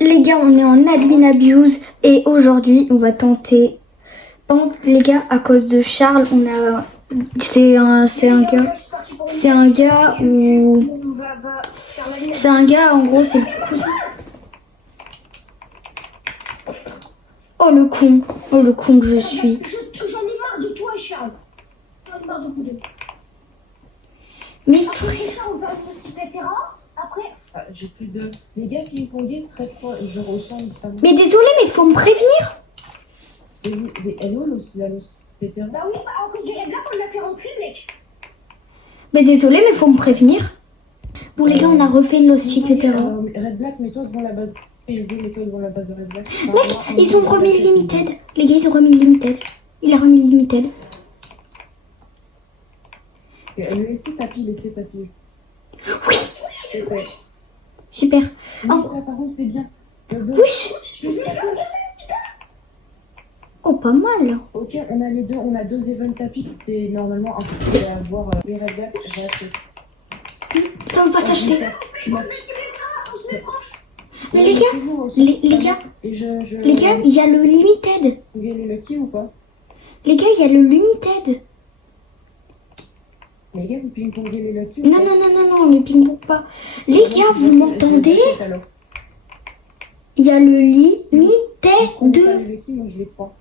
Les gars, on est en admin abuse et aujourd'hui, on va tenter. Par contre, les gars, à cause de Charles, on a. C'est un gars. C'est un gars où. C'est un gars, en gros, c'est le cousin. Oh le con. Oh le con que je suis. J'en ai marre de toi, Charles. J'en ai marre de vous deux. Mais Après ça, on va au etc. Après. Ah, j'ai plus de. Les gars ping-pongués très proches, je ressens vraiment. Mais désolé, mais faut me prévenir. Mais elle est où la etc. Bah oui, à cause des règles là, on l'a fait rentrer, mec. Mais désolé, mais faut me prévenir. Bon les gars, on a refait le etc. Red Black, mets-toi devant la base. Et Hugo, mets-toi devant la base Red Black. Mec, ils ont remis le limited. Les gars, ils ont remis le limited. Il a remis le limited. Laissez tapis. Oui. Ouais. Super. Mais Oh. ça, par contre, c'est bien. Oui. Oh, pas mal. Ok, on a les deux, on a deux events tapis. C'est normalement impossible à avoir les Red Black. Ça va pas s'acheter. Tu m'as On se met proche. Mais les gars, les gars, les gars, il y a le limited. Vous gagnez le Lucky ou pas? Les gars, il y a le limited. Les gars, vous ping-pongez les Lucky ou Non, pas? non, on les ping-pong pas. Les gars, vous m'entendez? Alors. Il y a le limited. Les Lucky, moi je les prends.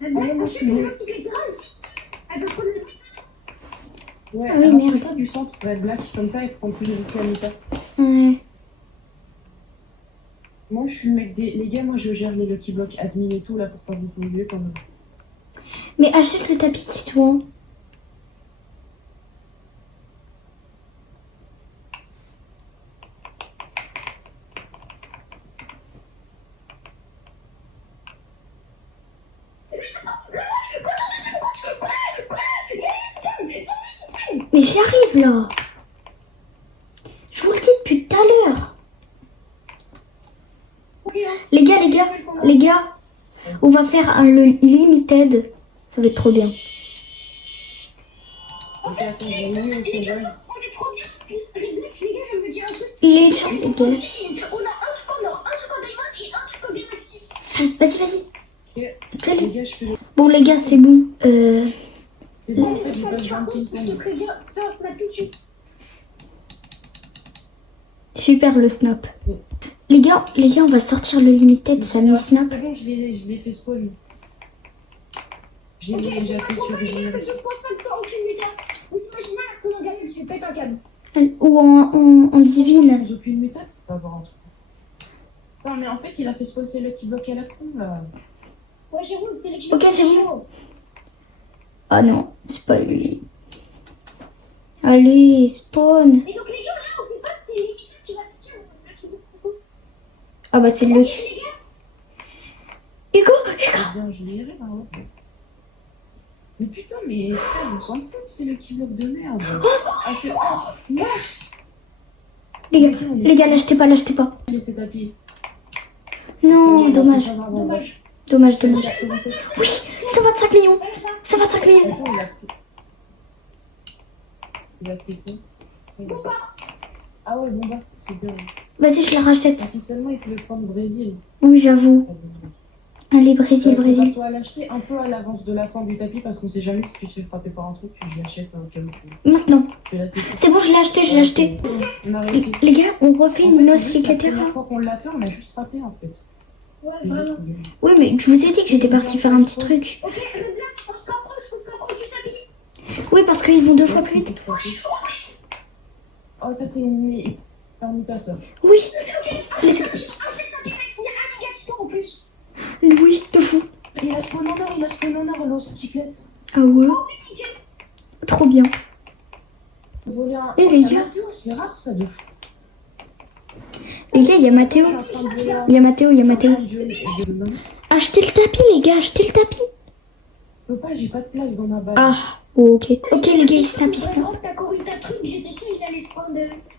La blague, ensuite, on va etc. Elle doit prendre le petit. Ouais, Ah oui, merde. rapproche-toi du centre Red Black, comme ça, ils prend plus de Lucky à mi-temps. Ouais. Moi, je suis le mec des. Les gars, moi, je gère les Lucky Blocks admin et tout, là, pour pas vous polluer quand même. Mais achète le tapis de citron. Mais j'y arrive là. Je vous le dis depuis tout à l'heure. Les gars, on va faire le limited. Ça va être trop bien. Ok, attends, je vais mis au sauvage. On est trop bien. Les gars, je me dis un truc. Il est une chance, les gars. On a un truc en or, un truc en diamond et un truc en galaxy. Vas-y. Ok, Fais-le. les gars, je fais le. Bon les gars, c'est bon. C'est bon, en fait, j'ai pas besoin de Je te ping-pong. préviens, fais un snap tout de suite. Super le snap. Les gars, on va sortir le limited, ça met snap. C'est bon, je l'ai fait spawn. Je Ok, l'ai déjà fait sur les gars, Général. je pense pas que ça aucune méta. Ou s'imaginer à ce qu'on en gagne dessus, pète un câble. Ou en divine. Sans aucune méta, on va avoir un truc. Non, mais en fait, il a fait spawn, c'est le qui bloque à la con, là. Ouais, j'avoue que c'est l'équipe. Ok, c'est bon. Ah non, c'est pas lui. Allez, spawn. Et donc, les gars, là, on sait pas si c'est limité qui va sortir. Ah bah c'est lui. Ok, les gars. Hugo. C'est bien, je l'ai là, ouais. Mais putain, mais frère, on s'en fout, c'est le qui bloque de merde. Ah, c'est. Ah, wesh. Les gars, l'achetez pas. Laissez tapis. Non, dommage. Dommage. Dommage. 87. Oui, 125 millions. 125 millions. Attends, il a pris quoi? Ah ouais, bon bah, c'est bien. Vas-y, je la rachète. Si seulement il pouvait prendre Brésil. Oui, j'avoue. Allez, Brésil. Toi l'acheter un peu à l'avance de la fin du tapis parce qu'on sait jamais si tu te fais frapper par un truc, je l'achète au cas où. Maintenant. Tu l'as, c'est C'est bon, je l'ai acheté. On a réussi. Les gars, on refait En une fait, noce c'est juste la etc. première fois qu'on l'a fait, on a juste raté en fait. Ouais, C'est vraiment. juste- Oui, mais je vous ai dit que j'étais partie faire un petit truc. Ok, le black, on se rapproche du tapis. Oui, parce qu'ils vont 2 fois plus vite. Oh, ça c'est une permuta ça. Oui, Ok, achète tapis, mec, il y a un méga titan en plus. oui, de fou. Il a spawn en or, l'os chiclette. Ah ouais, Oh, mais nickel. trop bien. Voler un. Et les un gars Mathéo, c'est rare ça de fou. Les gars, il y a Mathéo. Je suis en train de voler un- Il y a Mathéo. Je Achetez le tapis, les gars, achetez le tapis. peux pas, j'ai pas de place dans ma base. Ah, oh, ok. Ok, les gars, ils snap. Vraiment, t'as corrigé ta truc, j'étais sûr il allait se prendre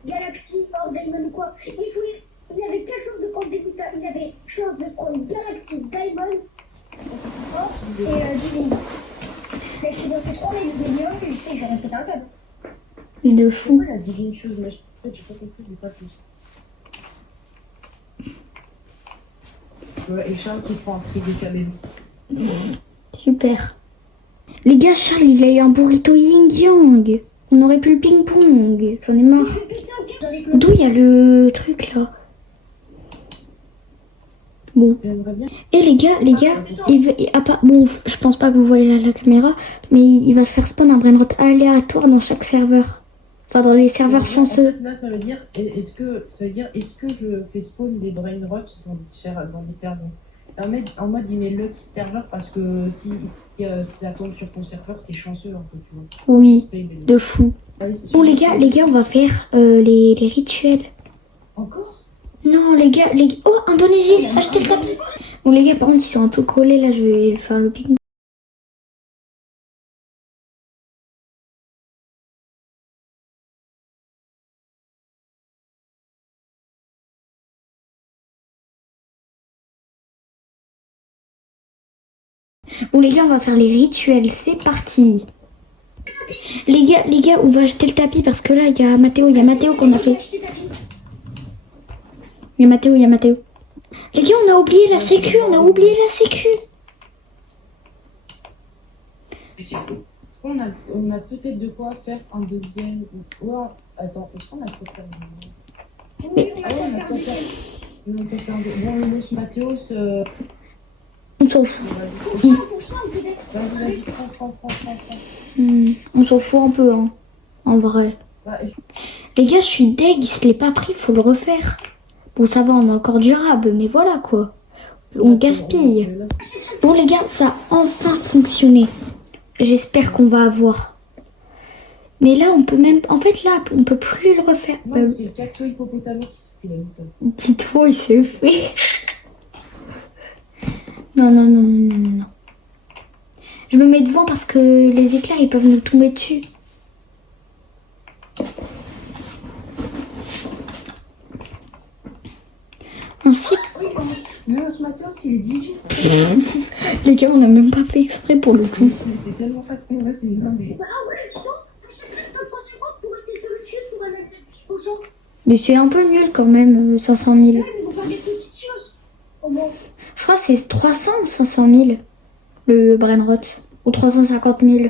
Galaxy, or Diamond ou quoi. Il avait quelle chose de prendre des buts. Il avait chance de se prendre Galaxy, Diamond, or et Divine. Mais c'est dans ces trois-là, il devait bien que tu sais, j'aurais pété un câble. De C'est fou. quoi la divine chose, mais en fait, j'ai pas compris, j'ai pas plus. Ouais, et Charles qui prend un frigo camélo. Super. Les gars, Charles, il a eu un burrito yin-yang. On aurait pu le ping-pong. J'en ai marre. Je vais péter un câble. J'en ai plein. D'où il y a le truc là? Bon. J'aimerais bien. Et les gars, bon, je pense pas que vous voyez la caméra, mais il va se faire spawn un brainrot aléatoire dans chaque serveur. Enfin, dans les serveurs chanceux. En fait, là, ça veut dire, est-ce que je fais spawn des brainrots dans des serveurs? En mode, il met le serveur parce que si ça tombe sur ton serveur, t'es chanceux un peu, tu vois. Oui, Après, mais- de fou. Allez, Bon, les gars, on va faire les rituels. Encore? Non, les gars. Oh, Indonésie, achetez le tapis. Bon, les gars, par contre, ils sont un peu collés là, je vais faire le ping. Bon, les gars, on va faire les rituels. C'est parti. Les gars, on va acheter le tapis parce que là, il y a Mathéo qu'on a fait. Il y a Mathéo. Les gars, on a oublié la sécu, Est-ce qu'on a peut-être de quoi faire un deuxième? Ouais, attends, est-ce qu'on a de quoi faire un deuxième? Oui, on a Ah ouais, quoi on a faire quoi des faire. scènes. On peut faire un deuxième. Bon, le Los Mateos, On s'en fout. Pour ça, peut-être. vas-y, prends. On s'en fout un peu, hein. En vrai. Bah, Les gars, je suis deg, il se l'est pas pris, faut le refaire. Bon, ça va, on est encore durable, mais voilà quoi. On gaspille. Bon, les gars, ça a enfin fonctionné. J'espère qu'on va avoir. Mais là, on peut même. En fait, là, on peut plus le refaire. non, c'est le cacto hippopotamo qui s'est pris la bouteille. Dis-toi, il s'est fait. Non. Je me mets devant parce que les éclairs, ils peuvent nous tomber dessus. Ainsi, Le Los Mateos, il est divin. les gars, on n'a même pas fait exprès pour le coup. C'est tellement facile. Ouais, c'est énorme. Bah, en vrai, dis donc, achète-le dans 150 pour essayer de faire le tuer pour un petit pochon. Mais c'est un peu nul quand même, 500 000. Ouais, mais on va faire des petites choses. Au moins. Je crois que c'est 300 ou 500 000, le brainrot. Ou 350 000.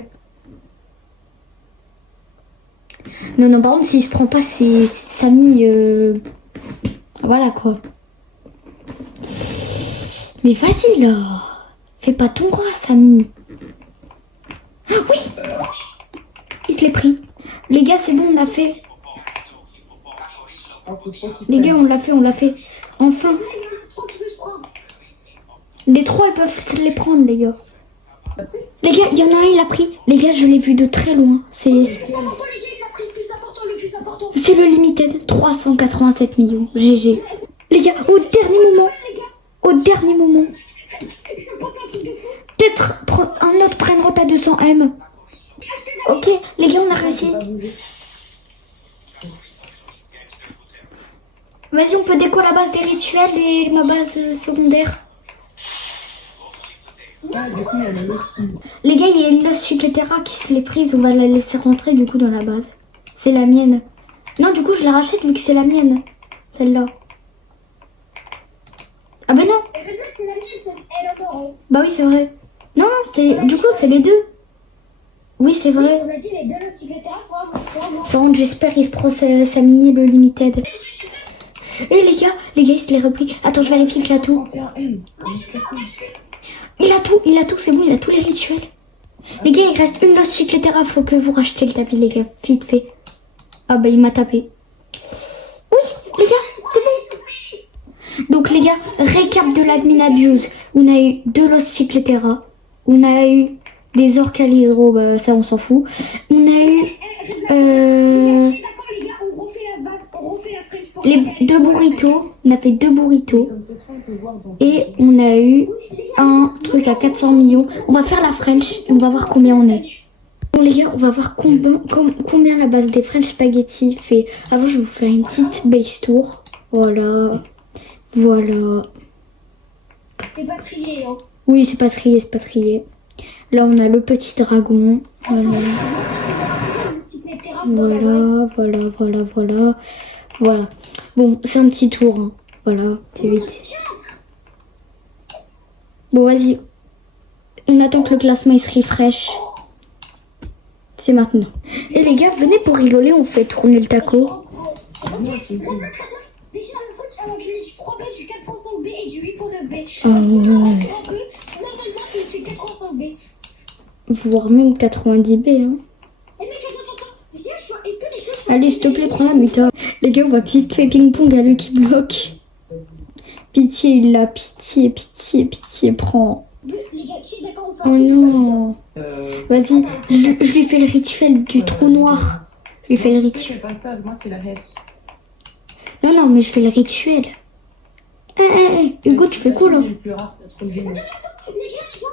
Non, par contre, s'il se prend pas ses Samy, voilà quoi. Mais vas-y là. Fais pas ton roi, Samy. Ah, oui. Il se l'est pris. Les gars, c'est bon, on l'a fait. Ah, faut trop qu'il Les prenne. gars, on l'a fait. Enfin. Là, il y en a trop qui veut se prendre. Les trois, ils peuvent se les prendre, les gars. Les gars, il y en a un, il l'a pris. Les gars, je l'ai vu de très loin. Le plus important, les gars, il a pris le plus important. C'est le limited. 387 millions. GG. Les gars, au dernier moment. Je pense à un truc de fou. Peut-être un autre brainrot à 200M. Ok, les gars, on a réussi. Pas bouger. Vas-y, on peut déco la base des rituels et ma base secondaire. Ah, du coup, il y a le Los 6. Les gars, il y a une Lost Chicletera qui se l'est prise. On va la laisser rentrer du coup dans la base. C'est la mienne. Non, du coup, je la rachète vu que c'est la mienne. Celle-là. Ah bah non. Et maintenant, c'est la mienne, elle adore. Bah oui, c'est vrai. Non, du coup, c'est les deux. Oui, c'est vrai. On a dit les deux Cycletera, c'est vraiment. Par contre, j'espère qu'il se prend sa mini le limited. Et les gars, il se l'est repris. Attends, je vérifie qu'il a tout. 31M. Il a tout, c'est bon, il a tous les rituels. Les gars, il reste une Lost Chicletera, faut que vous rachetez le tapis, les gars, vite fait. Ah bah, il m'a tapé. Oui, les gars, c'est bon. Donc, les gars, récap de l'admin abuse. On a eu 2 Lost Chicletera. On a eu des Orcalhydro, bah ça, on s'en fout. On a eu D'accord, les gars, on refait la base, on refait la French pour les 2 burritos. On a fait 2 burritos. Comme cette fois, on peut voir dans Et on a eu un truc à 400 millions. On va faire la French et on va voir combien on est. Bon les gars, on va voir combien la base des French spaghetti fait. Avant, je vais vous faire une petite base tour. Voilà. C'est pas trié, hein. Oui, c'est pas trié. Là, on a le petit dragon. Voilà. Voilà. Bon, c'est un petit tour. Hein. Voilà, c'est vite. Bon, vas-y. On attend que le classement il se refresh. C'est maintenant. Et les gars, venez pour rigoler, on fait tourner le taco. Ok, déjà le foot, on a gagné du 3B, du 405B et du 809B. Oh, Si on ouais. retire un peu, normalement il fait 405B. Voire même 90B. Hein. Eh mec, attends, viens, est-ce que les choses sont Allez, s'il te plaît, prends la muta. Les gars, on va piquer ping-pong à lui qui bloque. Pitié, il l'a. Pitié, pitié, pitié, prends. Les gars, qui est d'accord, on fait Oh un truc non. Vas-y, je lui fais le rituel du trou noir. Je lui fais le rituel. C'est pas ça, moi c'est la Hesse. Non, non, mais je fais le rituel. Hugo, tu fais quoi là? C'est le plus rare, t'as trop le génie. Les gars, je dois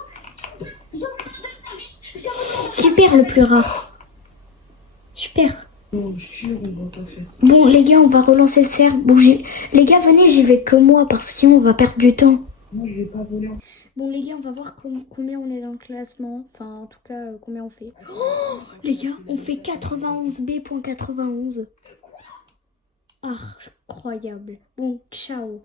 vous demander un service. Je dois vous demander Super le plus rare. Super. Oh, je suis on va pas faire. Bon, les gars, on va relancer le cerf. Bon, les gars, venez, j'y vais que moi parce que sinon on va perdre du temps. Moi je vais pas voler. Bon, les gars, on va voir combien on est dans le classement. Enfin, en tout cas, combien on fait. Oh, les gars, on fait 91B.91. Ah, incroyable. Bon, ciao.